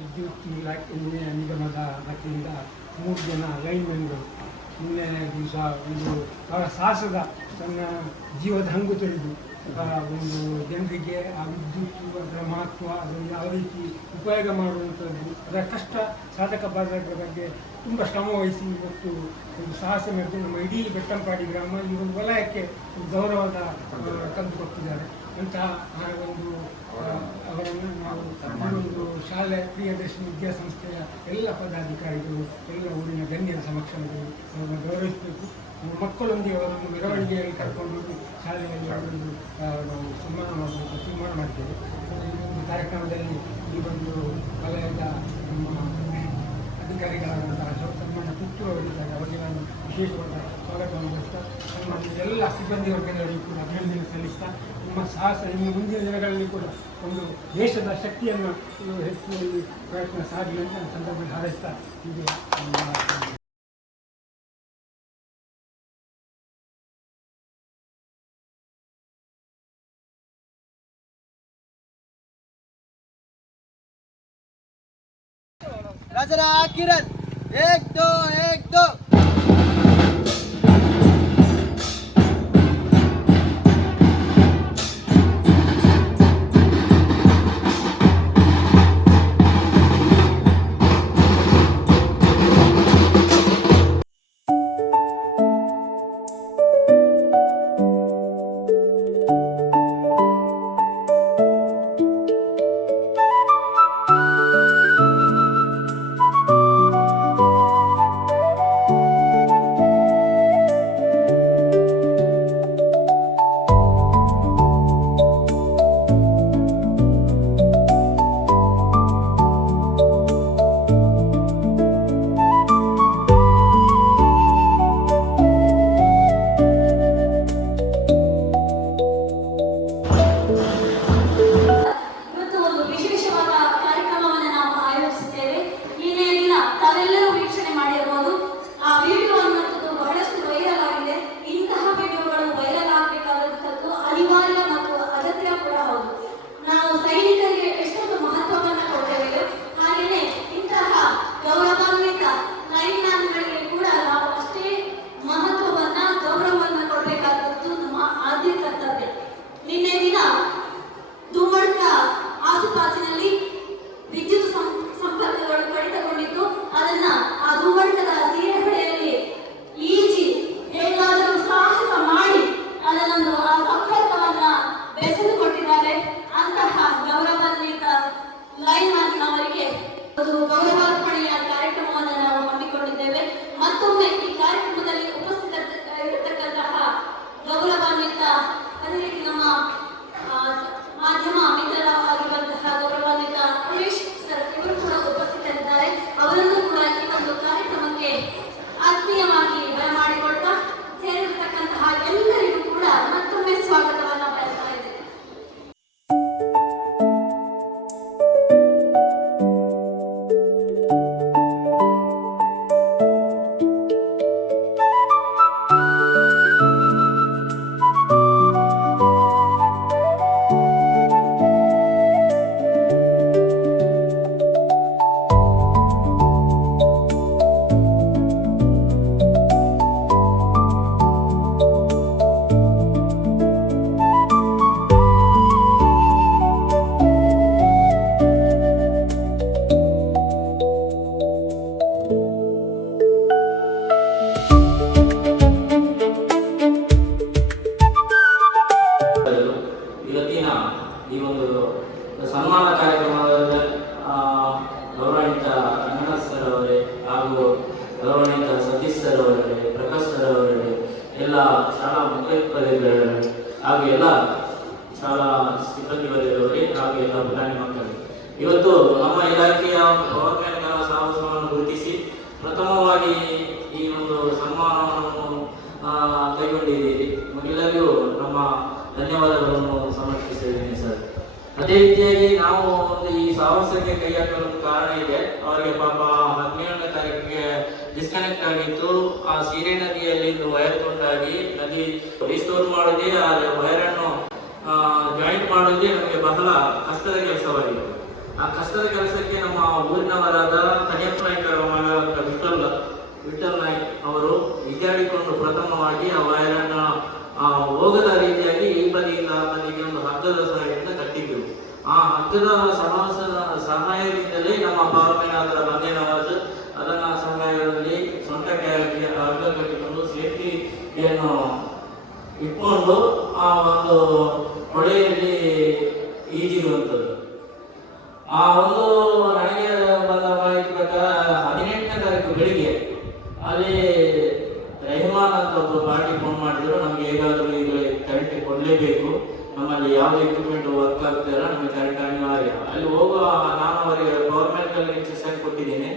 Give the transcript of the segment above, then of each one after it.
ವಿದ್ಯುತ್ ನಿಗಮದ ವತಿಯಿಂದ 3 ಜನ ಲೈನ್ಮೆನ್ಗಳು ನಿನ್ನೆ ದಿವಸ ಒಂದು ಅವರ ಸಾಹಸದ ತನ್ನ ಜೀವದ ಹಂಗು ತಿಳಿದು ಒಂದು ಜನರಿಗೆ ಆ ವಿದ್ಯುತ್ ಅದರ ಮಹತ್ವ ಅದನ್ನು ಯಾವ ರೀತಿ ಉಪಯೋಗ ಮಾಡುವಂಥದ್ದು ಅದರ ಕಷ್ಟ ಸಾಧಕ ಬಾಧಕರ ಬಗ್ಗೆ ತುಂಬ ಶ್ರಮ ವಹಿಸಿ ಇವತ್ತು ಒಂದು ಸಾಹಸ ಮೆರೆದು ನಮ್ಮ ಇಡೀ ಬೆಟ್ಟಂಪಾಡಿ ಗ್ರಾಮ ಈ ಒಂದು ವಲಯಕ್ಕೆ ಗೌರವದ ತಂದು ಕೊಟ್ಟಿದ್ದಾರೆ ಅಂತ ಒಂದು ಅವರನ್ನು ನಾವು ಒಂದು ಶಾಲೆ ಪ್ರಿಯದರ್ಶಿನಿ ವಿದ್ಯಾಸಂಸ್ಥೆಯ ಎಲ್ಲ ಪದಾಧಿಕಾರಿಗಳು ಎಲ್ಲ ಊರಿನ ಗಣ್ಯರ ಸಮಕ್ಷಮದಲ್ಲಿ ಅವರನ್ನು ಗೌರವಿಸಬೇಕು. ಮಕ್ಕಳೊಂದಿಗೆ ಅವರನ್ನು ಮೆರವಣಿಗೆಯಲ್ಲಿ ಕರ್ಕೊಂಡು ಶಾಲೆಯಲ್ಲಿ ಅವರನ್ನು ನಾವು ಸನ್ಮಾನ ಮಾಡಬೇಕು ತೀರ್ಮಾನ ಮಾಡ್ತೇವೆ. ಈ ಒಂದು ಕಾರ್ಯಕ್ರಮದಲ್ಲಿ ಈ ಒಂದು ವಲಯದ ನಮ್ಮ ಅಧಿಕಾರಿಗಳಾದಂತಹ ಸನ್ಮಾನ ಪುತ್ತೂರು ಅವರಿದ್ದಾರೆ. ಅವರಿಗೆ ನಾನು ವಿಶೇಷವಾದ ಸ್ವಾಗತವನ್ನು ಬಯಸ್ತಾ ಸನ್ಮಾನದ ಎಲ್ಲ ಸಿಬ್ಬಂದಿ ವರ್ಗದವರಿಗೂ ಕೂಡ ಅಭಿನಂದನೆ ಸಲ್ಲಿಸ್ತಾ ನಿಮ್ಮ ಸಾಹಸ ಇನ್ನು ಮುಂದಿನ ದಿನಗಳಲ್ಲಿ ಕೂಡ ಒಂದು ದೇಶದ ಶಕ್ತಿಯನ್ನು ಹೆಚ್ಚುವಲ್ಲಿ ಪ್ರಯತ್ನ ಸಾಗಲಿ ಅಂತ ಸಂದರ್ಭದಲ್ಲಿ ಹಾರೈಸ್ತಾ ಹೀಗೆ राजरा किरण 1 2 1 2 ಗೌರವಾರ್ಪಣೆಯ ಕಾರ್ಯಕ್ರಮವನ್ನು ನಾವು ಹಮ್ಮಿಕೊಂಡಿದ್ದೇವೆ. ಮತ್ತೊಮ್ಮೆ ಈ ಕಾರ್ಯಕ್ರಮದಲ್ಲಿ ಉಪಸ್ಥಿತರಿರತಕ್ಕಂತಹ ಗೌರವಾನ್ವಿತ ಅದೇ ರೀತಿ ನಮ್ಮ ಮಾಧ್ಯಮ ಮಿತ್ರರಾಗಿರುವಂತಹ ಗೌರವಾನ್ವಿತ ಸುರೇಶ್ ಸರ್ ಇವರು ಕೂಡ ಉಪಸ್ಥಿತರಿದ್ದಾರೆ. ಅವರನ್ನು ಕೂಡ ಈ ಒಂದು ಕಾರ್ಯಕ್ರಮಕ್ಕೆ ಆತ್ಮೀಯವಾಗಿ ಬರಮಾಡಿಕೊಳ್ತಾ ಸೇರಿರತಕ್ಕಂತಹ ಎಲ್ಲರಿಗೂ ಕೂಡ ಮತ್ತೊಮ್ಮೆ ಸ್ವಾಗತವನ್ನು ಬಯಸ್ತಾ ಇದ್ದೇನೆ. ಈ ಒಂದು ಸನ್ಮಾನ ಕಾರ್ಯಕ್ರಮದ ಗೌರವಾನ್ವಿತ ರಂಗನಾಥ್ ಸರ್ ಅವರೇ ಹಾಗೂ ಗೌರವಾನ್ವಿತ ಸತೀಶ್ ಸರ್ ಅವರೇ, ಪ್ರಕಾಶ್ ಸರ್ ಅವರೇ, ಎಲ್ಲ ಶಾಲಾ ಮುಖ್ಯೋಪಾಧ್ಯಾಯರು ಹಾಗೂ ಎಲ್ಲ ಶಾಲಾ ಸಿಬ್ಬಂದಿ ವರ್ಗದವರೇ ಹಾಗೂ ಎಲ್ಲ ಪ್ರಧಾನಿ ಮಕ್ಕಳು, ಇವತ್ತು ನಮ್ಮ ಇಲಾಖೆಯ ಪೌರಾತ್ಮಕ ಸಾಹಸವನ್ನು ಗುರುತಿಸಿ ಪ್ರಥಮವಾಗಿ ಈ ಒಂದು ಸನ್ಮಾನವನ್ನು ಕೈಗೊಂಡಿದ್ದೀರಿ. ಎಲ್ಲರಿಗೂ ನಮ್ಮ ಧನ್ಯವಾದಗಳನ್ನು ಸಮರ್ಪಿಸಿದ್ದೇನೆ ಸರ್. ಅದೇ ರೀತಿಯಾಗಿ ನಾವು ಒಂದು ಈ ಸಾಹಸಕ್ಕೆ ಕೈ ಹಾಕಲು ಕಾರಣ ಇದೆ. ಅವರಿಗೆ ಪಾಪ 17ನೇ ತಾರೀಕಿಗೆ ಡಿಸ್ಕನೆಕ್ಟ್ ಆಗಿತ್ತು. ಆ ಸೀರೆ ನದಿಯಲ್ಲಿ ವೈರ್ ತುಂಡಾಗಿ ನದಿ ರಿಸ್ಟೋರ್ ಮಾಡೋದೇ ಆ ವೈರನ್ನು ಜಾಯಿಂಟ್ ಮಾಡೋದೇ ನಮಗೆ ಬಹಳ ಕಷ್ಟದ ಕೆಲಸವಾಗಿತ್ತು. ಆ ಕಷ್ಟದ ಕೆಲಸಕ್ಕೆ ನಮ್ಮ ಭಕ್ತರ ಸಹಾಯದಿಂದಲೇ ನಮ್ಮ ಪವರ್ಮೆನ್ ಅದರ ಬಂದೇ ನವಾಜ್ ಅದನ್ನ ಸಹಾಯದಲ್ಲಿ ಸೊಂಟಕ್ಕೆ ಹಗ್ಗ ಕಟ್ಟಿಕೊಂಡು ಸೇಫ್ಟಿಯನ್ನು ಇಟ್ಕೊಂಡು ಆ ಒಂದು ಹೊಳೆಯಲ್ಲಿ ಈಜಿರುವಂಥದ್ದು. ಆ ಒಂದು ನನಗೆ ಬಂದ ಮಾಹಿತಿ ಪ್ರಕಾರ 18ನೇ ತಾರೀಕು ಬೆಳಿಗ್ಗೆ ಅಲ್ಲಿ ರೆಹಮಾನ್ ಅಂತ ಒಬ್ಬರು ಪಾರ್ಟಿ ಫೋನ್ ಮಾಡಿದ್ರು, ನಮ್ಗೆ ಹೇಗಾದರೂ ಈಗ ಕರೆಂಟ್ ಕೊಡಲೇಬೇಕು, ನಮ್ಮಲ್ಲಿ ಯಾವ ಎಕ್ವಿಪ್ಮೆಂಟ್ ವರ್ಕ್ ಆಗ್ತಾಯಿಲ್ಲ, ನಮಗೆ ಕರೆಂಟ್ ಅನಿವಾರ್ಯ. ಅಲ್ಲಿ ಹೋಗುವ ನಾನು ಅವರಿಗೆ ಗೌರ್ಮೆಂಟ್ ಇನ್ಸ್ಟ್ರಕ್ಷನ್ ಕೊಟ್ಟಿದ್ದೀನಿ,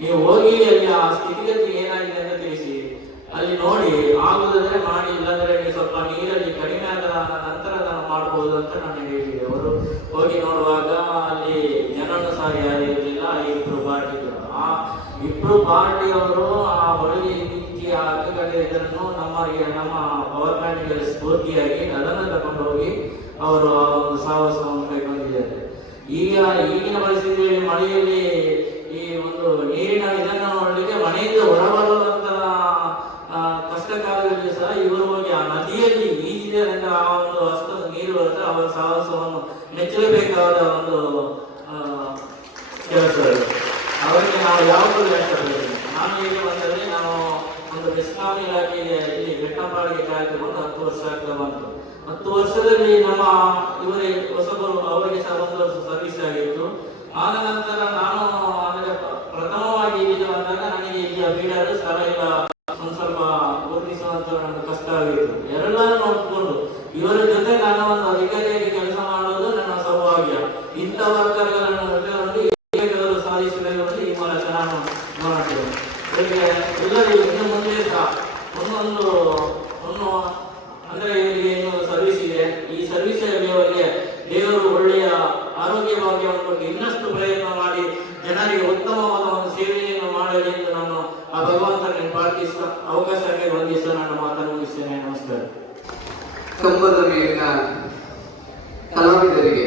ನೀವು ಹೋಗಿ ಅಲ್ಲಿ ಆ ಸ್ಥಿತಿಗತಿ ಏನಾಗಿದೆ ಅಂತ ತಿಳಿಸಿ, ಅಲ್ಲಿ ನೋಡಿ ಆಗುದಾದ್ರೆ ಮಾಡಿ, ಇಲ್ಲಾಂದ್ರೆ ನೀವು ಸ್ವಲ್ಪ ನೀರಲ್ಲಿ ಕಡಿಮೆ ಆದ ನಂತರ ಅದನ್ನು ಮಾಡ್ಬೋದು ಅಂತ ನಾನು ಹೇಳಿದೆ. ಅವರು ಹೋಗಿ ನೋಡುವಾಗ ಅಲ್ಲಿ ಜನರನ್ನು ಸಹ ಯಾರು ಇರಲಿಲ್ಲ, 2 ಪಾರ್ಟಿಗಳು. ಆ 2 ಪಾರ್ಟಿಯವರು ಆ ಹೊಳೆಗೆ ಆ ಹಗ್ಗಗಳಿಗೆ ಇದನ್ನು ನಮ್ಮ ಗವರ್ಮೆಂಟ್ಗೆ ಸ್ಫೂರ್ತಿಯಾಗಿ ಅದನ್ನು ತಗೊಂಡು ಹೋಗಿ ಅವರು ಆ ಒಂದು ಸಾಹಸವನ್ನು ಕೈಗೊಂಡಿದ್ದಾರೆ. ಈಗಿನ ಪರಿಸ್ಥಿತಿಯಲ್ಲಿ ಮಳೆಯಲ್ಲಿ ಈ ಒಂದು ನೀರಿನ ಇದನ್ನು ನೋಡಲಿಕ್ಕೆ ಮನೆಯಿಂದ ಹೊರಬರುವಂತ ಕಷ್ಟ ಕಾಲದಲ್ಲಿ ಸಹ ಇವರು ಹೋಗಿ ಆ ನದಿಯಲ್ಲಿ ಈಜಿದ್ದರಿಂದ ಆ ಒಂದು ಅಷ್ಟೊಂದು ನೀರು ಬರುತ್ತೆ, ಅವರ ಸಾಹಸವನ್ನು ಮೆಚ್ಚಲೇಬೇಕಾದ ಒಂದು ಕೆಲಸ. ಅವರಿಗೆ ನಾವು ಯಾವಾಗಲೂ ಹೇಳ್ತೇವೆ. ನಾನು ಈಗ ಬಂದರೆ ನಾವು ಒಂದು ಬೆಸ್ಕಾಂ ಇಲಾಖೆಗೆ ಇಲ್ಲಿ ಬೆಟ್ಟಂಪಾಡಿಗೆ ಕಾಯ್ದುಕೊಂಡು 10 ವರ್ಷ ಆಗ್ತಾ ಬಂತು. 10 ವರ್ಷದಲ್ಲಿ ನಮ್ಮ ಇವರೇ ಹೊಸಬರು ಅವರಿಗೆ ಸಹ 1 ವರ್ಷ ಸರ್ವಿಸ್ ಆಗಿತ್ತು. ಆದ ನಂತರ ನಾನು ಅಂದರೆ ಪ್ರಥಮವಾಗಿ ಇಲ್ಲಿಗೆ ಬಂದಾಗ ನನಗೆ ಇಲ್ಲಿ ಬೀಡಾರು ಸ್ಥಳ ಇಲ್ಲ, ಒಂದು ಸ್ವಲ್ಪ ಗುರುತಿಸುವಂತ ನನಗೆ ಕಷ್ಟ ಆಗಿತ್ತು. ಎಲ್ಲರೂ ನೋಡಿಕೊಂಡು ಇವರ ಜೊತೆ ನಾನು ಒಂದು ಅಧಿಕಾರಿಯಾಗಿ ಕೆಲಸ ಮಾಡೋದು ನನ್ನ ಸೌಭಾಗ್ಯ. ಇಂಥ ವರ್ಕರ್ಗಳನ್ನು ಹೊರಟು ಸಾಧಿಸಬೇಕು ಅಂತ ಈ ಮೂಲಕ ನಾನು ನೋಡುತ್ತೇನೆ. ಎಲ್ಲರಿಗೂ ಇನ್ನು ಮುಂದೆ ಸಹ ಒಂದೊಂದು ಅಂದ್ರೆ ಇವರಿಗೆ ಏನು ಸರ್ವಿಸ್ ಇದೆ, ಈ ಸರ್ವಿಸಲ್ಲಿ ಅವರಿಗೆ ದೇವರು ಒಳ್ಳೆಯ ಆರೋಗ್ಯ ಭಾಗ್ಯವನ್ನು ಕೊಟ್ಟು ಇನ್ನಷ್ಟು ಪ್ರಯತ್ನ ಮಾಡಿ ಜನರಿಗೆ ಉತ್ತಮವಾದ ಒಂದು ಸೇವೆಯನ್ನು ಮಾಡಲಿ ಎಂದು ನಾನು ಆ ಭಗವಂತನಿಗೆ ಪ್ರಾರ್ಥಿಸುವ ಅವಕಾಶಕ್ಕೆ ವಂದಿಸ ನನ್ನ ಮಾತನ್ನು ಮುಗಿಸ್ತೇನೆ. ನಮಸ್ಕಾರ. ಕಂಬದ ಮೇಲಿನ ಕಲಾವಿದರಿಗೆ,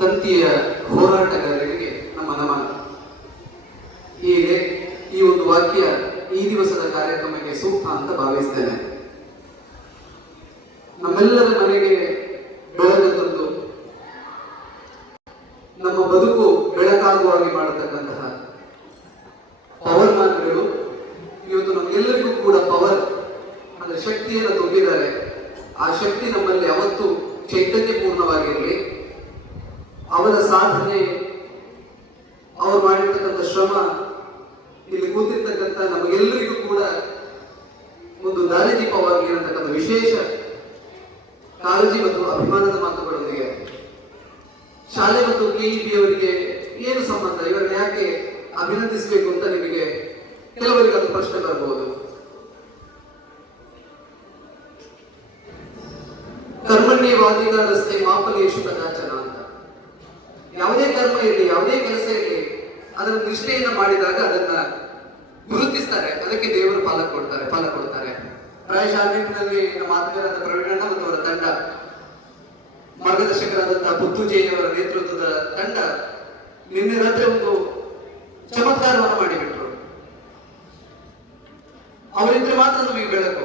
ತಂತಿಯ ಹೋರಾಟಗಾರರಿಗೆ ನಮ್ಮ ನಮನ. ಈ ಒಂದು ವಾಕ್ಯ ಈ ದಿವಸದ ಕಾರ್ಯಕ್ರಮಕ್ಕೆ ಸೂಕ್ತ ಅಂತ ಭಾವಿಸ್ತೇನೆ. ನಮ್ಮೆಲ್ಲರ ಮನೆಗೆ ಬೆಳಕು ತಂದು ನಮ್ಮ ಬದುಕು ಬೆಳಕಾಗುವಾಗಿ ಮಾಡತಕ್ಕಂತಹ ಪವರ್ ಮ್ಯಾನ್ಗಳು ಇವತ್ತು ನಮಗೆಲ್ಲರಿಗೂ ಕೂಡ ಪವರ್ ಅಂದ್ರೆ ಶಕ್ತಿಯನ್ನು ತುಂಬಿದ್ದಾರೆ. ಆ ಶಕ್ತಿ ನಮ್ಮಲ್ಲಿ ಯಾವತ್ತೂ ಚೈತನ್ಯಪೂರ್ಣವಾಗಿರಲಿ. ಅವರ ಸಾಧನೆ, ಅವರು ಮಾಡಿರ್ತಕ್ಕಂಥ ಶ್ರಮ ಇಲ್ಲಿ ಕೂತಿರ್ತಕ್ಕಂಥ ನಮಗೆಲ್ಲರಿಗೂ ಕೂಡ ಒಂದು ದಾರಿದೀಪವಾಗಿ ಇರತಕ್ಕಂಥ ವಿಶೇಷ ಕಾಳಜಿ ಮತ್ತು ಅಭಿಮಾನದ ಮಾತುಗಳೊಂದಿಗೆ ಶಾಲೆ ಮತ್ತು ಕೆಇಬಿ ಅವರಿಗೆ ಏನು ಸಂಬಂಧ, ಇವರನ್ನು ಯಾಕೆ ಅಭಿನಂದಿಸಬೇಕು ಅಂತ ನಿಮಗೆ ಕೆಲವರಿಗೆ ಅದು ಪ್ರಶ್ನೆ ಬರಬಹುದು. ಕರ್ಮಣ್ಯವಾದಿಗಾರಸ್ತೆ ಮಾಪಲೇಶು ಕದಾಚನ ಅಂತ. ಯಾವುದೇ ಕರ್ಮ ಇರಲಿ, ಯಾವುದೇ ಕೆಲಸ ಇರಲಿ, ಅದನ್ನು ನಿಷ್ಠೆಯಿಂದ ಮಾಡಿದಾಗ ಅದನ್ನ ಗುರುತಿಸ್ತಾರೆ, ಅದಕ್ಕೆ ದೇವರು ಫಲ ಕೊಡ್ತಾರೆ. ಪ್ರಾಯಶಃ ಆ ನಿಟ್ಟಿನಲ್ಲಿ ನಮ್ಮ ಆತ್ಮೀಯರಾದ ಪ್ರವೀಣಣ್ಣ ಮತ್ತು ಅವರ ತಂಡ, ಮಾರ್ಗದರ್ಶಕರಾದಂತಹ ಪುತ್ತುಜೆಯವರ ನೇತೃತ್ವದ ತಂಡ ನಿನ್ನೆ ರಾತ್ರಿ ಒಂದು ಚಮತ್ಕಾರವನ್ನು ಮಾಡಿಬಿಟ್ರು. ಅವರಿದ್ರೆ ಮಾತ್ರ ನಮಗೆ ಬೆಳಕು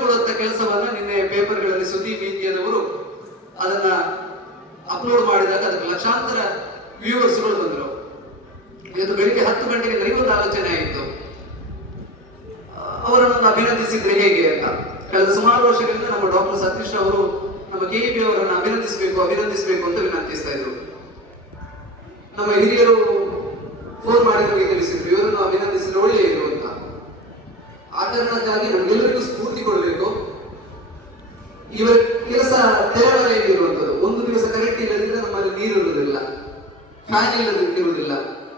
ಕೊಡುವಂತ ಕೆಲಸವನ್ನ ನಿನ್ನೆ ಪೇಪರ್ಗಳಲ್ಲಿ ಸುದ್ದಿ ಮೀಡಿಯಾದವರು ಅದನ್ನ ಅಪ್ಲೋಡ್ ಮಾಡಿದಾಗ ಅದಕ್ಕೆ ಲಕ್ಷಾಂತರ ವ್ಯೂವರ್ಸ್ಗಳು ಬಂದರು. ಇವತ್ತು ಬೆಳಿಗ್ಗೆ 10 ಗಂಟೆಗೆ ನನಗೊಂದು ಆಲೋಚನೆ ಆಯಿತು, ಅವರನ್ನು ಅಭಿನಂದಿಸಿದ್ರೆ ಹೇಗೆ ಅಂತ. ಕಳೆದ ಸುಮಾರು ವರ್ಷಗಳಿಂದ ನಮ್ಮ ಡಾಕ್ಟರ್ ಸತೀಶ್ ಅವರು ನಮ್ಮ ಕೆಇಬಿ ಅವರನ್ನು ಅಭಿನಂದಿಸಬೇಕು ಅಂತ ವಿನಂತಿಸ್ತಾ ಇದ್ರು. ನಮ್ಮ ಹಿರಿಯರು ಫೋನ್ ಮಾಡಿ ನಮಗೆ ತಿಳಿಸಿದ್ರು, ಇವರನ್ನು ಅಭಿನಂದಿಸಿದ್ರೆ ಒಳ್ಳೆಯದು ಅಂತ. ಆ ಕಾರಣಕ್ಕಾಗಿ ನಮಗೆಲ್ಲರಿಗೂ ಸ್ಫೂರ್ತಿ ಕೊಡಬೇಕು. ಇವರ ಕೆಲಸ ತೆರವರೆಯಲ್ಲಿ ಇರುವಂತದ್ದು. ಒಂದು ದಿವಸ ಕರೆಂಟ್ ಇಲ್ಲದಿದ್ರೆ ನಮ್ಮಲ್ಲಿ ನೀರು ಇರುವುದಿಲ್ಲ, ಫ್ಯಾನ್ ಇರುವುದಿಲ್ಲ,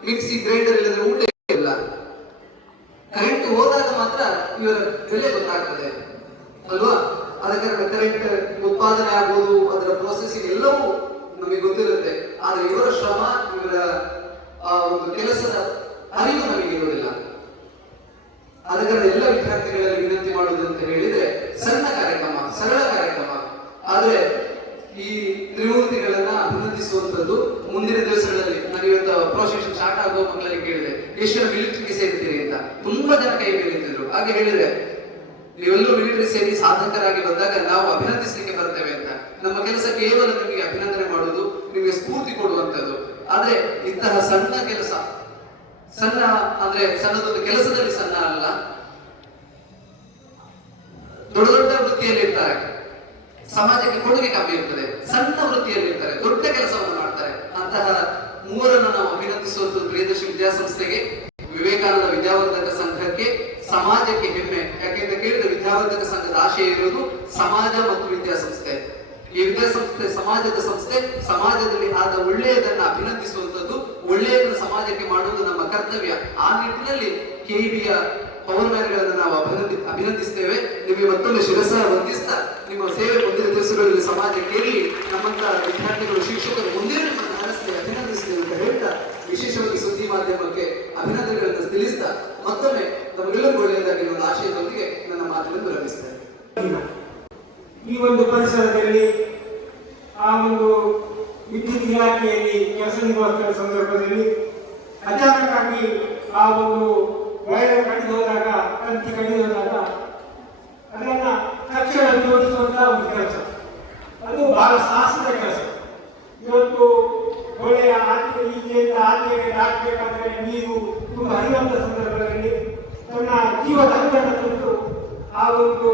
ಮಿಕ್ಸಿ ಗ್ರೈಂಡರ್ ಇಲ್ಲದ್ರೆ ಊಟ ಇಲ್ಲ. ಕರೆಂಟ್ ಹೋದಾಗ ಮಾತ್ರ ಇವರ ಬೆಲೆ ಗೊತ್ತಾಗ್ತದೆ ಅಲ್ವಾ? ಆದ ಕಾರಣ ಕರೆಂಟ್ ಉತ್ಪಾದನೆ ಆಗುವುದು, ಅದರ ಪ್ರೊಸೆಸಿಂಗ್ ಎಲ್ಲವೂ ನಮಗೆ ಗೊತ್ತಿರುತ್ತೆ. ಆದ್ರೆ ಇವರ ಶ್ರಮ, ಇವರ ಒಂದು ಕೆಲಸದ ಅರಿವು ನಮಗೆ ಇರುವುದಿಲ್ಲ. ಆದ ಕಾರಣ ಎಲ್ಲ ವಿದ್ಯಾರ್ಥಿಗಳಲ್ಲಿ ವಿನಂತಿ ಮಾಡುವುದು ಅಂತ ಹೇಳಿದ್ರೆ, ಸಣ್ಣ ಕಾರ್ಯಕ್ರಮ, ಸರಳ ಕಾರ್ಯಕ್ರಮ, ಆದ್ರೆ ಈ ತ್ರಿಮೂರ್ತಿಗಳನ್ನ ಅಭಿನಂದಿಸುವಂತದ್ದು ಮುಂದಿನ ದಿವಸಗಳಲ್ಲಿ. ನಾನು ಇವತ್ತು ಪ್ರೊಸೆಷನ್ ಸ್ಟಾರ್ಟ್ ಆಗುವ ಮಕ್ಕಳಿಗೆ ಕೇಳಿದೆ, ಎಷ್ಟು ಮಿಲಿಟರಿಗೆ ಸೇರ್ತೀರಿ ಅಂತ. ತುಂಬಾ ಜನ ಕೈ ಮೇಲಿದ್ರು. ಹಾಗೆ ಹೇಳಿದ್ರೆ, ನೀವೆಲ್ಲರೂ ಮಿಲಿಟರಿ ಸೇರಿ ಸಾಧಕರಾಗಿ ಬಂದಾಗ ನಾವು ಅಭಿನಂದಿಸಲಿಕ್ಕೆ ಬರ್ತೇವೆ ಅಂತ. ನಮ್ಮ ಕೆಲಸ ಕೇವಲ ನಿಮಗೆ ಅಭಿನಂದನೆ ಮಾಡುವುದು, ನಿಮಗೆ ಸ್ಫೂರ್ತಿ ಕೊಡುವಂಥದ್ದು. ಆದ್ರೆ ಇಂತಹ ಸಣ್ಣ ಕೆಲಸ, ಸಣ್ಣ ಅಂದ್ರೆ ಸಣ್ಣದೊಂದು ಕೆಲಸದಲ್ಲಿ ಸಣ್ಣ ಅಲ್ಲ, ದೊಡ್ಡ ದೊಡ್ಡ ವೃತ್ತಿಯಲ್ಲಿ ಇರ್ತಾರೆ, ಸಮಾಜಕ್ಕೆ ಕೊಡುಗೆ ಕಮ್ಮಿ ಇರ್ತದೆ, ಸಣ್ಣ ವೃತ್ತಿಯಲ್ಲಿ ಇರ್ತಾರೆ, ದೊಡ್ಡ ಕೆಲಸವನ್ನು ಮಾಡ್ತಾರೆ. ಅಂತಹ ಮೂವರನ್ನು ನಾವು ಅಭಿನಂದಿಸುವಂಥದ್ದು ಪ್ರಿಯದರ್ಶಿ ವಿದ್ಯಾಸಂಸ್ಥೆಗೆ, ವಿವೇಕಾನಂದ ವಿದ್ಯಾವರ್ಧಕ ಸಂಘಕ್ಕೆ, ಸಮಾಜಕ್ಕೆ ಹೆಮ್ಮೆ. ಯಾಕೆಂತ ಕೇಳಿದ್ರೆ ವಿದ್ಯಾವರ್ಧಕ ಸಂಘದ ಆಶಯ ಇರುವುದು ಸಮಾಜ ಮತ್ತು ವಿದ್ಯಾಸಂಸ್ಥೆ. ಈ ವಿದ್ಯಾಸಂಸ್ಥೆ ಸಮಾಜದ ಸಂಸ್ಥೆ, ಸಮಾಜದಲ್ಲಿ ಆದ ಒಳ್ಳೆಯದನ್ನ ಅಭಿನಂದಿಸುವಂಥದ್ದು, ಒಳ್ಳೆಯದನ್ನು ಸಮಾಜಕ್ಕೆ ಮಾಡುವುದು ನಮ್ಮ ಕರ್ತವ್ಯ. ಆ ನಿಟ್ಟಿನಲ್ಲಿ ಕೆಇಬಿಯ ಪವರ್ ಮ್ಯಾನ್ಗಳನ್ನು ನಾವು ಅಭಿನಂದಿಸ್ತೇವೆ. ನಿಮಗೆ ಮತ್ತೊಮ್ಮೆ ಶಿರಸ ವಂದಿಸ್ತಾ ನಿಮ್ಮ ಸೇವೆ ಮುಂದಿನ ದಿವಸಗಳಲ್ಲಿ ಸಮಾಜಕ್ಕೆ ಇರಲಿ, ನಮ್ಮಂತ ವಿದ್ಯಾರ್ಥಿಗಳು ಶಿಕ್ಷಕರು ಮುಂದೆ ನಮ್ಮನ್ನು ಹರಸ್ತೇವೆ, ಅಭಿನಂದಿಸ್ತೇವೆ ಅಂತ ಹೇಳ್ತಾ, ವಿಶೇಷವಾಗಿ ಸುದ್ದಿ ಮಾಧ್ಯಮಕ್ಕೆ ಅಭಿನಂದನೆಗಳನ್ನು ತಿಳಿಸ್ತಾ ಮತ್ತೊಮ್ಮೆ ನಮಗೆಲ್ಲರಿಗೂ ಒಳ್ಳೆಯದಾಗಿ ಒಂದು ಆಶಯದೊಂದಿಗೆ ನನ್ನ ಮಾತನ್ನು ವಿರಮಿಸ್ತೇನೆ. ಈ ಒಂದು ಪರಿಸರದಲ್ಲಿ ಆ ಒಂದು ವಿದ್ಯುತ್ ಇಲಾಖೆಯಲ್ಲಿ ಕೆಲಸ ನಿರ್ವಹಿಸುವ ಸಂದರ್ಭದಲ್ಲಿ ಅಚಾನಕ್ಕಾಗಿ ಆ ಒಂದು ವೈರ್ ಕಡಿದು ಹೋದಾಗ, ತಂತಿ ಕಡಿದು ಹೋದಾಗ ಅದನ್ನ ತಕ್ಷಣ ಜೋಡಿಸುವಂತಹ ಒಂದು ಕೆಲಸ, ಅದು ಬಹಳ ಸಾಹಸದ ಕೆಲಸ. ಇವತ್ತು ಒಳ್ಳೆಯ ಈಚೆಯಿಂದ ಆಚೆಗೆ ದಾಟಬೇಕಾದ್ರೆ ನೀರು ತುಂಬ ಹರಿಯುವಂಥ ಸಂದರ್ಭದಲ್ಲಿ ತನ್ನ ಜೀವದ ಹಕ್ಕನ್ನು ತಂದು ಆ ಒಂದು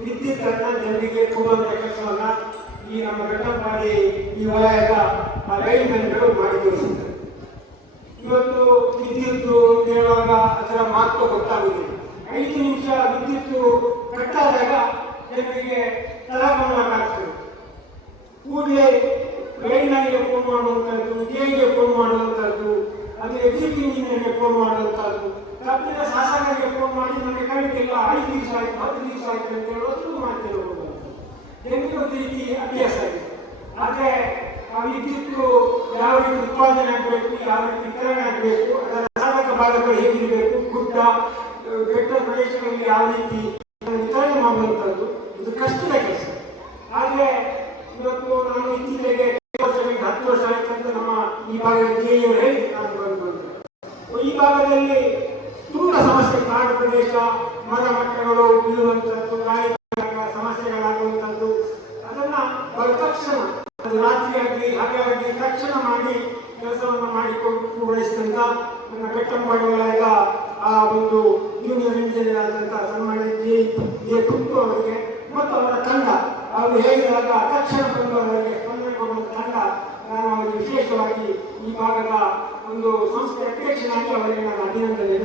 ವಿದ್ಯುತ್ ಅನ್ನ ಜನರಿಗೆ ಕೊಡುವಂಥ ಕೆಲಸವನ್ನ ಈ ನಮ್ಮ ಘಟ್ಟಂಪಾಡಿ ಈ ವಲಯದ ಲೈನ್ ಮ್ಯಾನ್ಗಳು ಮಾಡಿ ತೋರಿಸಿದ್ದಾರೆ. ಇವತ್ತು ವಿದ್ಯುತ್ ಹೇಳುವಾಗ ಅದರ ಮಹತ್ವ ಗೊತ್ತಾಗುವುದಿಲ್ಲ. 5 ನಿಮಿಷ ವಿದ್ಯುತ್ ಕಟ್ಟಾದಾಗ ಜನರಿಗೆ ತಲೆಮಾಡಲಾಗ್ತದೆ. ಕೂಡಲೇ ಲೈನ್ಗೆ ಫೋನ್ ಮಾಡುವಂಥದ್ದು, ಜೆಗೆ ಫೋನ್ ಮಾಡುವಂಥದ್ದು, ಅದು ಎಕ್ಸಿಕ್ಯೂಟಿವ್ ಇಂಜಿನಿಯರ್ಗೆ ಫೋನ್ ಮಾಡುವಂಥದ್ದು, ತಪ್ಪಿದ ಶಾಸಕರಿಗೆ ಫೋನ್ ಮಾಡಿ ನಮಗೆ ಕರೆಂಟ್ ಇಲ್ಲ, 5 ದಿವಸ ಆಯ್ತು, 10 ದಿವಸ ಆಯ್ತು ಅಂತ ಹೇಳೋದು ಮಾಡ್ತಿರೋ ಜನರಿಗೆ ಒಂದು ರೀತಿ ಅಭ್ಯಾಸ ಆಗಿದೆ. ಆದರೆ ಆ ವಿದ್ಯುತ್ ಯಾವ ರೀತಿ ಉತ್ಪಾದನೆ ಆಗಬೇಕು, ಯಾವ ರೀತಿ ವಿತರಣೆ ಆಗಬೇಕು, ಅದರ ಸಾಧಕ ಭಾಗಗಳು ಹೇಗಿರಬೇಕು, ಗುಡ್ಡ ಬೆಟ್ಟ ಪ್ರದೇಶಗಳಲ್ಲಿ ಯಾವ ರೀತಿ ವಿತರಣೆ ಮಾಡುವಂಥದ್ದು ಇದು ಕಷ್ಟದ ಕೆಲಸ. ಆದರೆ ಇವತ್ತು ನಾನು ಇತ್ತೀಚೆಗೆ 10 ವರ್ಷ ಆಯ್ತು ಅಂತ ನಮ್ಮ ಈ ಭಾಗದ ಜೆಇವರು ಹೇಳಿ ನಾನು ಬಂದು ಈ ಭಾಗದಲ್ಲಿ ತುಂಬ ಸಮಸ್ಯೆ, ಕಾಡು ಪ್ರದೇಶ, ಮರ ಮಟ್ಟಗಳು ಬೀಳುವಂಥದ್ದು, ಗಾಳಿ ಸಮಸ್ಯೆಗಳಾಗುವಂಥದ್ದು, ಅದನ್ನ ತಕ್ಷಣ ರಾತ್ರಿ ಆಗಲಿ ಹಾಗೆ ಆಗಲಿ ತಕ್ಷಣ ಮಾಡಿ ಕೆಲಸವನ್ನು ಮಾಡಿಕೊಂಡು ಪೂರೈಸಿದಂತ ನನ್ನ ಬೆಟ್ಟಂಪಾಡಿಗಳೆಲ್ಲ ಆ ಒಂದು ಯೂನಿಯನ್ ಇಂಜಿನಿಯರ್ ಆದಂಥ ಸನ್ಮಾನ್ಯ ಜೆ ಪುಟ್ಟು ಅವರಿಗೆ ಮತ್ತು ಅವರ ತಂಡ ಅವರು ಹೇಳಿದಾಗ ತಕ್ಷಣ ಬಂದು ಅವರಿಗೆ ಸ್ಪಂದನೆ ಕೊಡುವಂಥ ತಂಡ, ನಾನು ಅವರಿಗೆ ವಿಶೇಷವಾಗಿ ಈ ಭಾಗದ ಒಂದು ಸಂಸ್ಥೆ ಅಧ್ಯಕ್ಷನಾಗಿ ಅವರಿಗೆ ನಾನು ಅಭಿನಂದನೆ